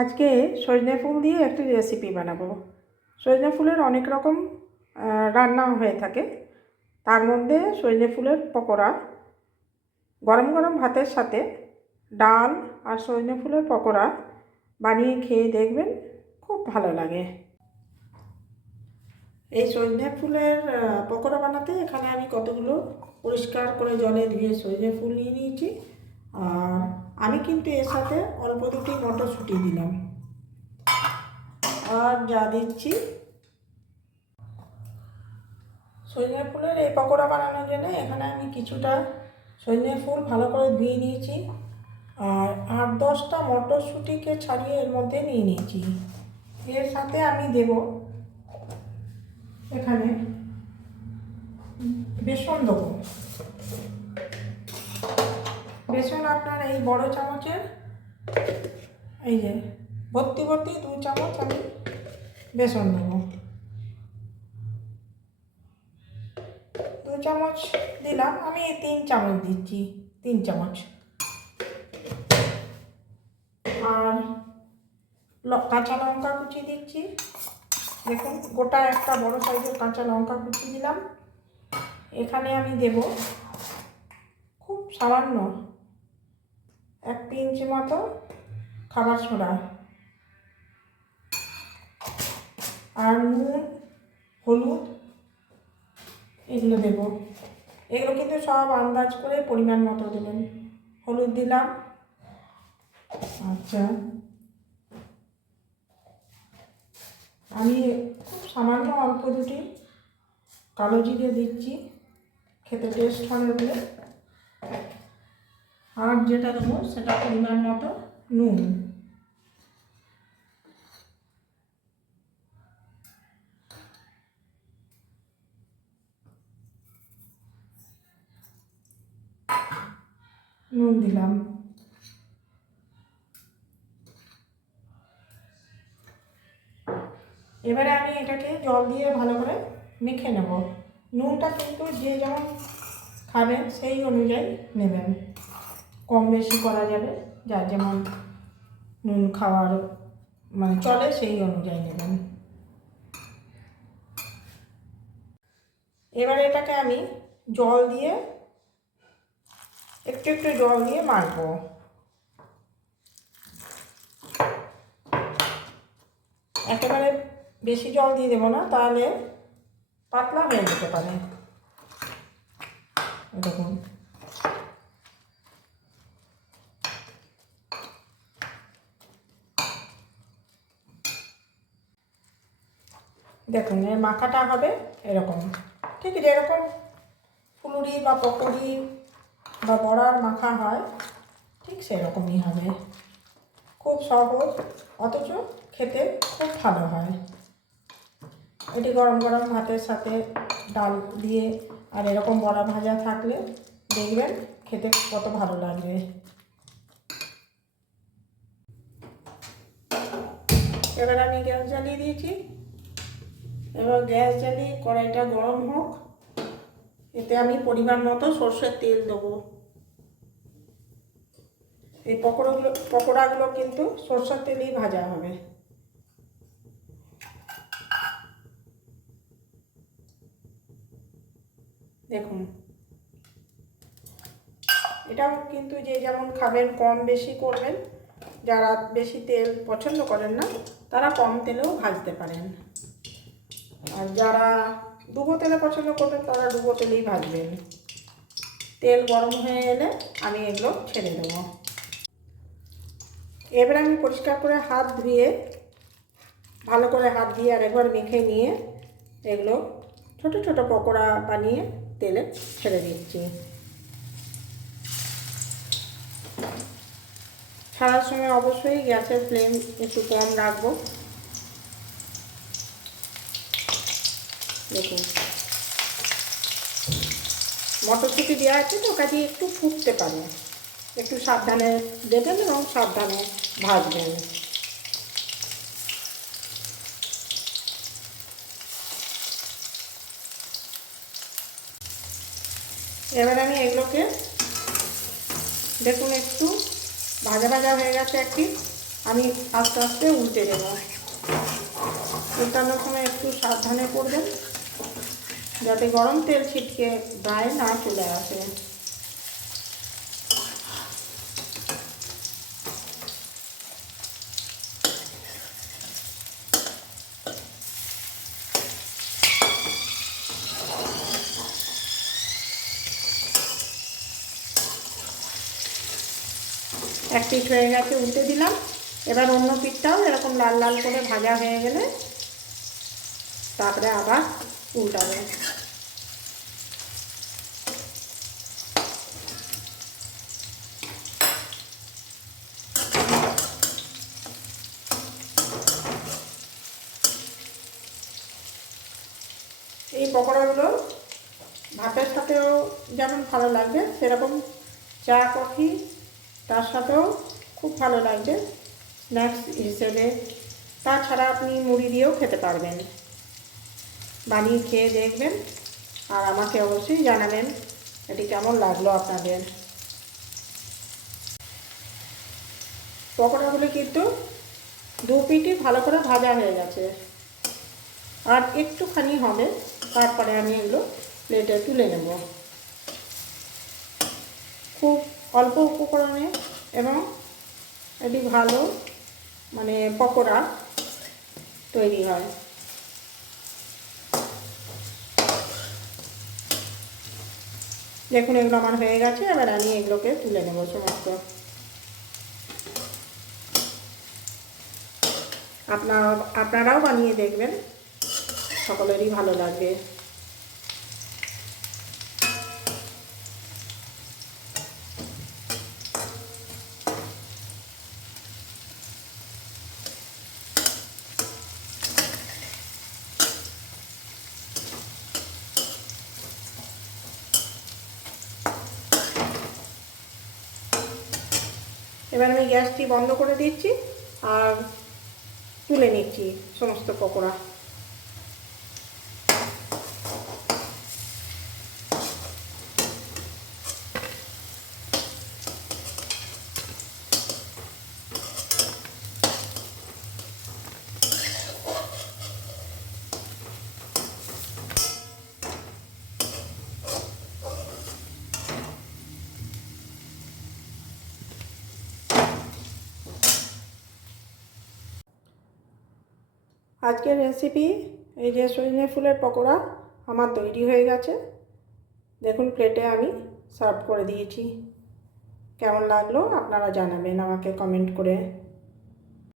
আজকে সজনে ফুল দিয়ে একটি রেসিপি বানাবো। সজনে ফুলের অনেক রকম রান্না হয়ে থাকে, তার মধ্যে সজনে ফুলের পকোড়া গরম গরম ভাতের সাথে ডাল আর সজনে ফুলের পকোড়া বানিয়ে খেয়ে দেখবেন, খুব ভালো লাগে। এই সজনে ফুলের পকোড়া বানাতে এখানে আমি কতগুলো পরিষ্কার করে জলে ধুয়ে সজনে ফুল নিয়ে নিয়েছি। আর আমি কিন্তু এর সাথে অল্প দুটি মটরশুঁটি দিলাম। আর যা দিচ্ছি, সজনে ফুলের এই পকোড়া বানানোর জন্য এখানে আমি কিছুটা সজনে ফুল ভালো করে ধুয়ে নিয়েছি আর 8-10টা মটরশুঁটিকে ছাড়িয়ে এর মধ্যে নিয়ে নিয়েছি। এর সাথে আমি দেব এখানে বেসন দেবো। বেসন আপনার এই বড় চামচের এই যে ভর্তি 2 চামচ আমি বেসন দেবো। 2 চামচ দিলাম, আমি 3 চামচ দিচ্ছি, 3 চামচ। আর কাঁচা লঙ্কা কুচি দিচ্ছি, দেখুন গোটা একটা বড় সাইজের কাঁচা লঙ্কা কুচি দিলাম। এখানে আমি দেব খুব সামান্য 1 পিঞ্চ মতো খাবার সোডা, আর নুন, হলুদ এগুলো দেব। এগুলো কিন্তু সব আন্দাজ করে পরিমাণ মতো দেবেন। হলুদ দিলাম, আচ্ছা আমি খুব সামান্য অল্প দুটি কালো জিরে দিচ্ছি, খেতে টেস্ট হবে বলে। আর যেটা দেবো সেটা পরিমাণ মতো নুন। নুন দিলাম। এবারে আমি এটাকে জল দিয়ে ভালো করে মেখে নেব। নুনটা কিন্তু যে যেমন খাবেন সেই অনুযায়ী নেবেন, কম বেশি করা যাবে, যার যেমন নুন খাওয়ার চলে সেই অনুযায়ী নেবেন। এবারে এটাকে আমি জল দিয়ে একটু একটু জল দিয়ে মাখবো। একেবারে বেশি জল দিয়ে দেবো না, তাহলে পাতলা হয়ে যেতে পারে। দেখুন দেখুন এর মাখাটা হবে এরকম, ঠিক যেরকম ফুলুরি বা পকোড়ি বা বড়ার মাখা হয়, ঠিক সেরকমই হবে। খুব সহজ, অথচ খেতে খুব ভালো হয়। এটি গরম গরম ভাতের সাথে ডাল দিয়ে আর এরকম বড়া ভাজা থাকলে দেখবেন খেতে কত ভালো লাগবে। এবার আমি গ্যাস জ্বালিয়ে দিয়েছি। এবার গ্যাস জ্বালিয়ে কড়াইটা গরম হোক, এতে আমি পরিমাণ মতো সরষের তেল দেবো। এই পকোড়াগুলো কিন্তু সরষের তেলেই ভাজা হবে। দেখুন এটাও কিন্তু যে যেমন খাবেন কম বেশি করবেন। যারা বেশি তেল পছন্দ করেন না তারা কম তেলেও ভাজতে পারেন, আর যারা ডুবো তেলে পছন্দ করবেন তারা ডুবো তেলেই ভাজবেন। তেল গরম হয়ে এলে আমি এগুলো ছেড়ে দেবো। এবার আমি পরিষ্কার করে হাত ধুয়ে ভালো করে হাত দিয়ে আর একবার মেখে নিয়ে এগুলো ছোট ছোট পকোড়া বানিয়ে তেলে ছেড়ে দিচ্ছি। ছাড়ার সময় অবশ্যই গ্যাসের ফ্লেম একটু কম রাখবো। দেখুন মটরশুঁটি দেওয়া আছে তো কাজে একটু ফুটতে পারে, একটু সাবধানে দেবেন এবং সাবধানে ভাজবেন। এবার আমি এগুলোকে দেখুন একটু ভাজা ভাজা হয়ে গেছে একটি, আমি আস্তে আস্তে উল্টে দেব। উল্টানোর সময় একটু সাবধানে করবেন যাতে গরম তেল ছিটকে গায়ে না চলে আসে। এক পিঠ হয়ে গেছে, উল্টে দিলাম। এবার অন্য পিঠটাও এরকম লাল লাল করে ভাজা হয়ে গেলে তারপরে আবার উল্টাবে। এই পকোড়াগুলো ভাতের সাথেও যেমন ভালো লাগবে, সেরকম চা কফি তার সাথেও খুব ভালো লাগবে স্ন্যাক্স হিসেবে। তাছাড়া আপনি মুড়ি দিয়েও খেতে পারবেন। বানিয়ে খেয়ে দেখবেন আর আমাকে অবশ্যই জানাবেন এটি কেমন লাগলো আপনাদের। পকোড়াগুলো কিন্তু দু পিঠই ভালো করে ভাজা হয়ে গেছে, আর একটুখানি হবে, তারপরে আমি এগুলো প্লেটে তুলে নেব। খুব অল্প উপকরণে এবং এটি ভালো পকোড়া তৈরি হয়। দেখুন এগুলো আমার হয়ে গেছে, এবার আমি এগুলোকে তুলে নেব সমস্ত। আপনারাও বানিয়ে দেখবেন, সকলেরই ভালো লাগবে। এবার আমি গ্যাসটি বন্ধ করে দিচ্ছি আর তুলে নিচ্ছি সমস্ত পকোড়া। আজকের রেসিপি এই যে সজনে ফুলের পকোড়া আমার তৈরি হয়ে গেছে। দেখুন প্লেটে আমি সার্ভ করে দিয়েছি। কেমন লাগলো আপনারা জানাবেন আমাকে কমেন্ট করে।